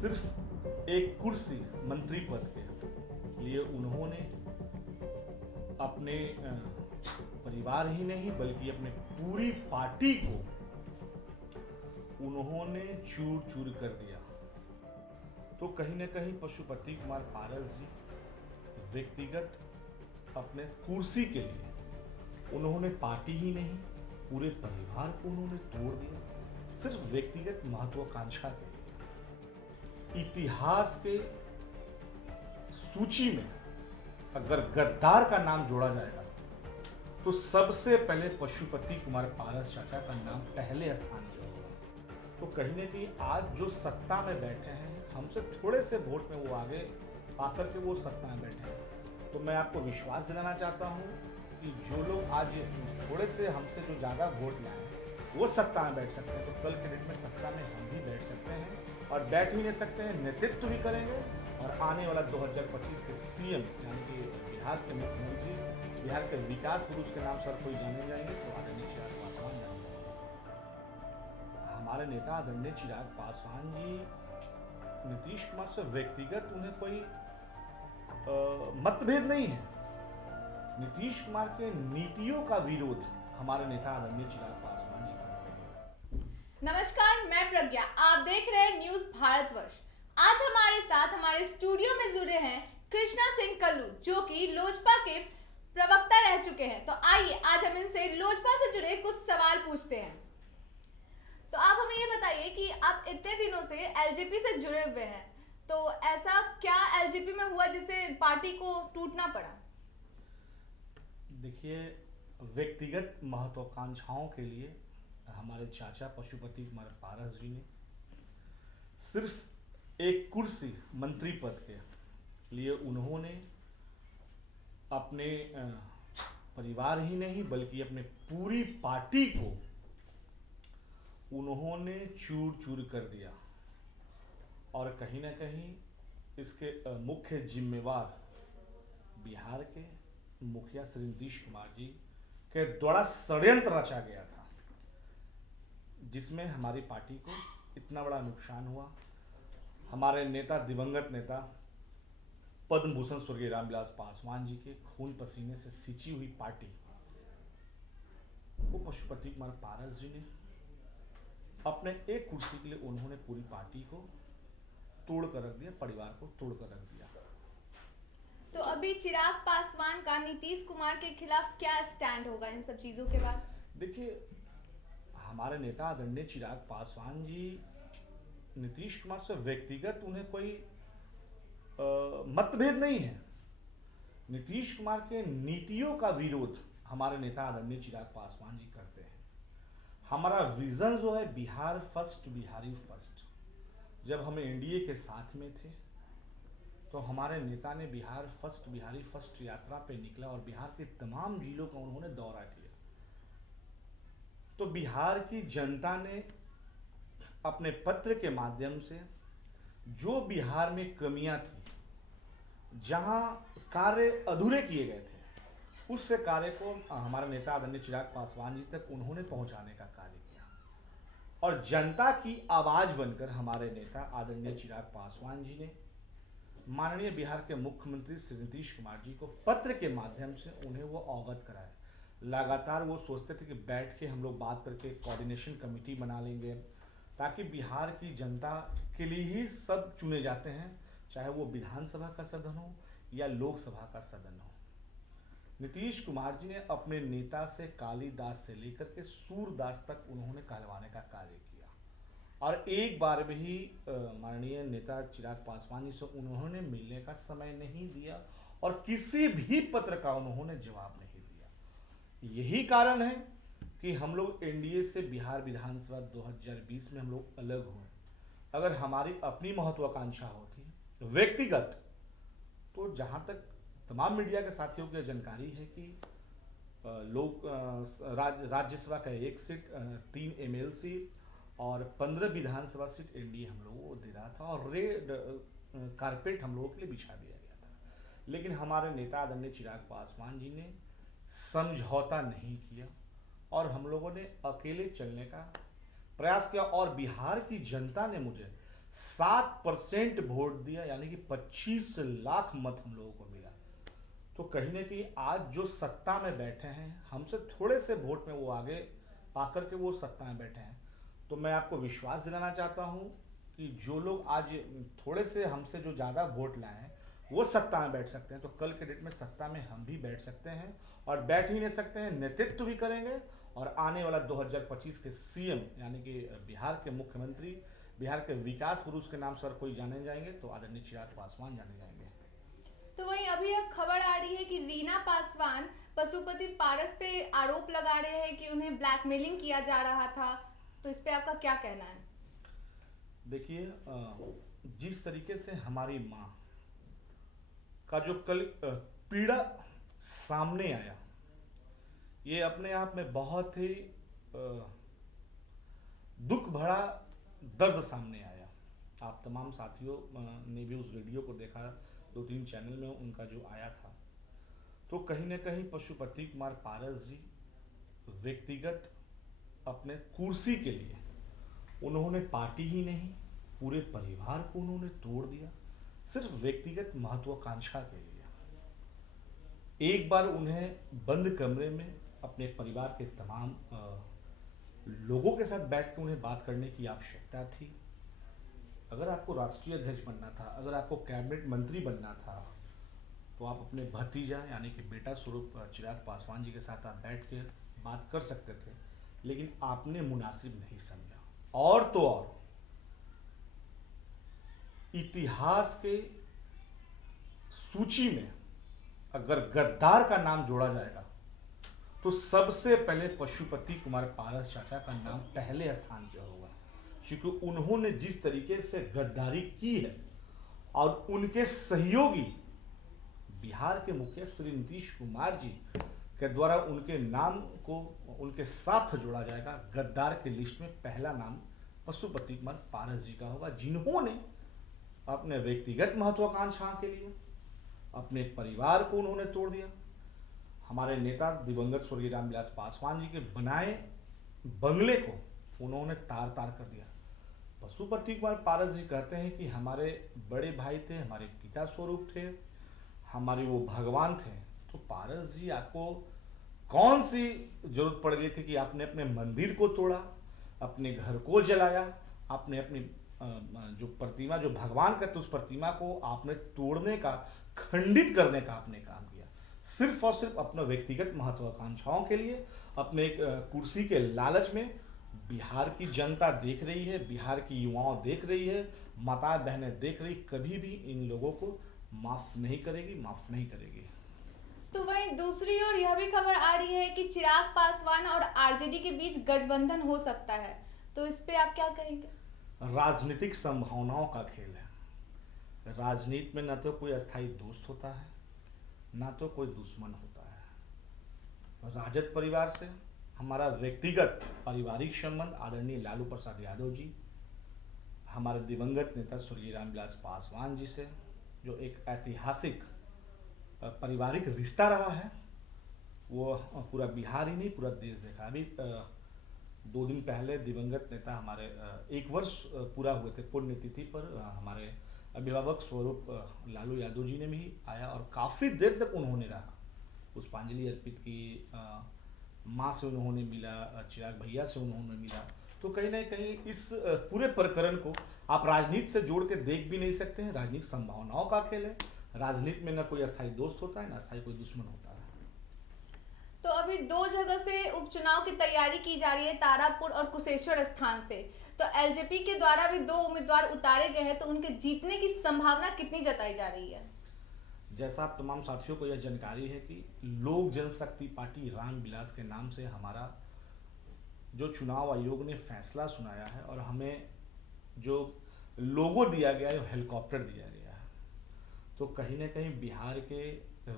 सिर्फ एक कुर्सी मंत्री पद के लिए उन्होंने अपने परिवार ही नहीं बल्कि अपने पूरी पार्टी को उन्होंने चूर चूर कर दिया। तो कहीं ना कहीं पशुपति कुमार पारस जी व्यक्तिगत अपने कुर्सी के लिए उन्होंने पार्टी ही नहीं पूरे परिवार को उन्होंने तोड़ दिया, सिर्फ व्यक्तिगत महत्वाकांक्षा के लिए। इतिहास के सूची में अगर गद्दार का नाम जोड़ा जाएगा तो सबसे पहले पशुपति कुमार पारस चाचा का नाम पहले स्थान पर होगा। तो कहीं ना कहीं आज जो सत्ता में बैठे हैं, हमसे थोड़े से वोट में वो आगे आकर के वो सत्ता में बैठे हैं, तो मैं आपको विश्वास दिलाना चाहता हूँ कि जो लोग आज थोड़े से हमसे जो ज़्यादा वोट लाए वो सत्ता में बैठ सकते हैं, तो कल के डेट में सत्ता में हम भी बैठ सकते हैं और बैठ ही नहीं सकते हैं, नेतृत्व भी करेंगे। और आने वाला 2025 के सीएम यानी कि बिहार के मुख्यमंत्री, बिहार के विकास पुरुष के नाम से कोई जाने जाएंगे तो आदरणीय चिराग पासवान जाने जाएंगे। हमारे नेता आदरणीय चिराग पासवान जी नीतीश कुमार से व्यक्तिगत उन्हें कोई मतभेद नहीं है। नीतीश कुमार के नीतियों का विरोध हमारे नेता आदरणीय चिराग पासवान जी करते हैं। नमस्कार, मैं प्रज्ञा, आप देख रहे हैं न्यूज भारतवर्ष। आज हमारे साथ हमारे स्टूडियो में जुड़े हैं कृष्णा सिंह कल्लू, जो कि लोजपा के प्रवक्ता रह चुके हैं। तो आइए आज हम इनसे लोजपा से जुड़े कुछ सवाल पूछते हैं। तो आप हमें ये बताइए कि आप इतने दिनों से एलजेपी से जुड़े हुए हैं, तो ऐसा क्या एलजेपी में हुआ जिससे पार्टी को टूटना पड़ा? देखिए, व्यक्तिगत महत्वाकांक्षाओं के लिए हमारे चाचा पशुपति कुमार पारस जी ने सिर्फ एक कुर्सी मंत्री पद के लिए उन्होंने अपने परिवार ही नहीं बल्कि अपने पूरी पार्टी को उन्होंने चूर चूर कर दिया। और कहीं ना कहीं इसके मुख्य जिम्मेवार बिहार के मुखिया श्री नीतीश कुमार जी के द्वारा षड्यंत्र रचा गया था, जिसमें हमारी पार्टी को इतना बड़ा नुकसान हुआ। हमारे नेता, दिवंगत नेता पद्म भूषण स्वर्गीय रामविलास पासवान जी के खून पसीने से सिंची हुई पार्टी वो पशुपति कुमार पारस जी ने अपने एक कुर्सी के लिए उन्होंने पूरी पार्टी को तोड़ कर रख दिया, परिवार को तोड़ कर रख दिया। तो अभी चिराग पासवान का नीतीश कुमार के खिलाफ क्या स्टैंड होगा इन सब चीजों के बाद? देखिए, हमारे नेता आदरणीय चिराग पासवान जी नीतीश कुमार से व्यक्तिगत उन्हें कोई मतभेद नहीं है। नीतीश कुमार के नीतियों का विरोध हमारे नेता आदरणीय चिराग पासवान जी करते हैं। हमारा विजन जो है बिहार फर्स्ट, बिहारी फर्स्ट। जब हम एनडीए के साथ में थे तो हमारे नेता ने बिहार फर्स्ट, बिहारी फर्स्ट यात्रा पे निकला और बिहार के तमाम जिलों का उन्होंने दौरा किया। तो बिहार की जनता ने अपने पत्र के माध्यम से जो बिहार में कमियां थी, जहां कार्य अधूरे किए गए थे, उस कार्य को हमारे नेता आदरणीय चिराग पासवान जी तक उन्होंने पहुंचाने का कार्य किया। और जनता की आवाज बनकर हमारे नेता आदरणीय चिराग पासवान जी ने माननीय बिहार के मुख्यमंत्री श्री नीतीश कुमार जी को पत्र के माध्यम से उन्हें वो अवगत कराया। लगातार वो सोचते थे कि बैठ के हम लोग बात करके कोऑर्डिनेशन कमेटी बना लेंगे, ताकि बिहार की जनता के लिए ही सब चुने जाते हैं, चाहे वो विधानसभा का सदन हो या लोकसभा का सदन हो। नीतीश कुमार जी ने अपने नेता से कालीदास से लेकर के सूरदास तक उन्होंने कहलवाने का कार्य किया और एक बार भी माननीय नेता चिराग पासवान जी से उन्होंने मिलने का समय नहीं दिया और किसी भी पत्र का उन्होंने जवाब नहीं दिया। यही कारण है कि हम लोग एनडीए से बिहार विधानसभा 2020 में हम लोग अलग हुए। अगर हमारी अपनी महत्वाकांक्षा होती व्यक्तिगत, तो जहां तक तमाम मीडिया के साथियों की जानकारी है कि लोग राज्यसभा का 1 सीट, 3 एमएलसी और 15 विधानसभा सीट एनडीए हम लोगों को दे रहा था और रेड कारपेट हम लोगों के लिए बिछा दिया गया था। लेकिन हमारे नेता आदरणीय चिराग पासवान जी ने समझौता नहीं किया और हम लोगों ने अकेले चलने का प्रयास किया और बिहार की जनता ने मुझे 7% वोट दिया, यानी कि 25 लाख मत हम लोगों को मिला। तो कहीं ना कहीं आज जो सत्ता में बैठे हैं, हमसे थोड़े से वोट में वो आगे पाकर के वो सत्ता में बैठे हैं। तो मैं आपको विश्वास दिलाना चाहता हूं कि जो लोग आज थोड़े से हमसे जो ज़्यादा वोट लाए हैं वो सत्ता में बैठ सकते हैं, तो कल के डेट में सत्ता में हम भी बैठ सकते हैं, और बैठ ही नहीं सकते हैं, नेतृत्व भी करेंगे। और आने वाला 2025 के सीएम यानी कि बिहार के मुख्यमंत्री, बिहार के विकास पुरुष के नाम से कोई जाने जाएंगे तो आदरणीय चिराग पासवान जाने जाएंगे। तो वहीं अभी एक खबर आ रही है कि रीना पासवान पशुपति पारस पे आरोप लगा रहे हैं कि उन्हें ब्लैकमेलिंग किया जा रहा था, तो इस पे आपका क्या कहना है? देखिए, जिस तरीके से हमारी माँ का जो कल पीड़ा सामने आया, ये अपने आप में बहुत ही दुख भरा दर्द सामने आया। आप तमाम साथियों ने भी उस वीडियो को देखा, 2-3 चैनल में उनका जो आया था। तो कहीं ना कहीं पशुपति कुमार पारस जी व्यक्तिगत अपने कुर्सी के लिए उन्होंने पार्टी ही नहीं, पूरे परिवार को उन्होंने तोड़ दिया, सिर्फ व्यक्तिगत महत्वाकांक्षा के लिए। एक बार उन्हें बंद कमरे में अपने परिवार के तमाम लोगों के साथ बैठ कर उन्हें बात करने की आवश्यकता थी। अगर आपको राष्ट्रीय अध्यक्ष बनना था, अगर आपको कैबिनेट मंत्री बनना था, तो आप अपने भतीजा यानी कि बेटा स्वरूप चिराग पासवान जी के साथ आप बैठ के बात कर सकते थे, लेकिन आपने मुनासिब नहीं समझा। और तो और इतिहास के सूची में अगर गद्दार का नाम जोड़ा जाएगा तो सबसे पहले पशुपति कुमार पारस चाचा का नाम पहले स्थान पे होगा, क्योंकि उन्होंने जिस तरीके से गद्दारी की है और उनके सहयोगी बिहार के मुखिया श्री नीतीश कुमार जी के द्वारा उनके नाम को उनके साथ जोड़ा जाएगा, गद्दार के लिस्ट में पहला नाम पशुपति कुमार पारस जी का होगा, जिन्होंने अपने व्यक्तिगत महत्वाकांक्षा के लिए अपने परिवार को उन्होंने तोड़ दिया। हमारे नेता दिवंगत स्वर्गीय रामविलास पासवान जी के बनाए बंगले को उन्होंने तार तार कर दिया। पशुपति कुमार पारस जी कहते हैं कि हमारे बड़े भाई थे, हमारे पिता स्वरूप थे, हमारे वो भगवान थे। तो पारस जी, आपको कौन सी जरूरत पड़ गई थी कि आपने अपने मंदिर को तोड़ा, अपने घर को जलाया, आपने अपनी जो प्रतिमा, जो भगवान कहते उस प्रतिमा को आपने तोड़ने का, खंडित करने का आपने काम किया, सिर्फ और सिर्फ अपने व्यक्तिगत महत्वाकांक्षाओं के लिए, अपने एक कुर्सी के लालच में। बिहार की जनता देख रही है, बिहार की युवाओं देख रही है, माता बहनें देख रही, कभी भी इन लोगों को माफ नहीं करेगी, माफ नहीं करेगी। तो वहीं दूसरी ओर यह भी खबर आ रही है कि चिराग पासवान और आरजेडी के बीच गठबंधन हो सकता है, तो इस पे आप क्या कहेंगे? राजनीतिक संभावनाओं का खेल है। राजनीति में न तो कोई अस्थायी दोस्त होता है, ना तो कोई दुश्मन होता है। राजद परिवार से हमारा व्यक्तिगत पारिवारिक संबंध आदरणीय लालू प्रसाद यादव जी, हमारे दिवंगत नेता स्वर्गीय रामविलास पासवान जी से जो एक ऐतिहासिक पारिवारिक रिश्ता रहा है, वो पूरा बिहार ही नहीं पूरा देश देखा। अभी 2 दिन पहले दिवंगत नेता हमारे 1 वर्ष पूरा हुए थे पुण्यतिथि पर, हमारे अभिभावक स्वरूप लालू यादव जी ने भी आया और काफ़ी देर तक उन्होंने रहा, पुष्पांजलि अर्पित की, माँ से उन्होंने मिला, चिराग भैया से उन्होंने मिला। तो कहीं ना कहीं इस पूरे प्रकरण को आप राजनीति से जोड़ के देख भी नहीं सकते हैं। राजनीतिक संभावनाओं का खेल है। राजनीति में न कोई अस्थायी दोस्त होता है, न अस्थायी कोई दुश्मन होता है। तो अभी 2 जगह से उपचुनाव की तैयारी की जा रही है, तारापुर और कुशेश्वर स्थान से। तो एलजेपी के द्वारा भी 2 उम्मीदवार उतारे गए हैं, तो उनके जीतने की संभावना कितनी जताई जा रही है? जैसा आप तमाम साथियों को यह जानकारी है कि लोक जनशक्ति पार्टी रामविलास के नाम से हमारा जो चुनाव आयोग ने फैसला सुनाया है और हमें जो लोगो दिया गया है, हेलीकॉप्टर दिया गया है, तो कहीं ना कहीं बिहार के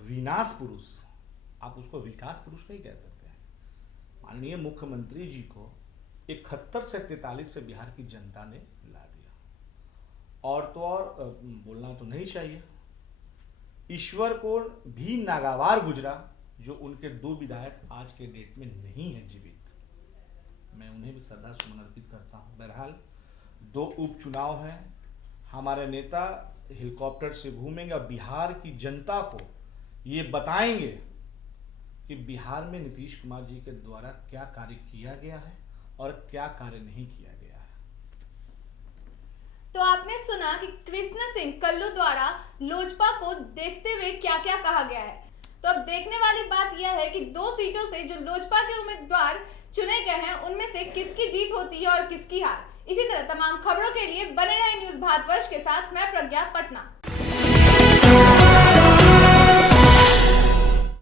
विनाश पुरुष, आप उसको विकास पुरुष नहीं कह सकते हैं, माननीय मुख्यमंत्री जी को 71 से 43 पे बिहार की जनता ने ला दिया। और तो और बोलना तो नहीं चाहिए, ईश्वर को भी नागवार गुजरा जो उनके 2 विधायक आज के डेट में नहीं है जीवित। मैं उन्हें भी श्रद्धा सुमन अर्पित करता हूँ। बहरहाल 2 उपचुनाव हैं, हमारे नेता हेलीकॉप्टर से घूमेंगे और बिहार की जनता को ये बताएंगे कि बिहार में नीतीश कुमार जी के द्वारा क्या कार्य किया गया है और क्या कार्य नहीं किया गया है। तो आपने सुना कि कृष्ण सिंह कल्लू द्वारा लोजपा को देखते हुए क्या क्या कहा गया है। तो अब देखने वाली बात यह है कि 2 सीटों से जो लोजपा के उम्मीदवार चुने गए हैं उनमें से किसकी जीत होती है और किसकी हार। इसी तरह तमाम खबरों के लिए बने रहे न्यूज़ भारतवर्ष के साथ। मैं प्रज्ञा, पटना।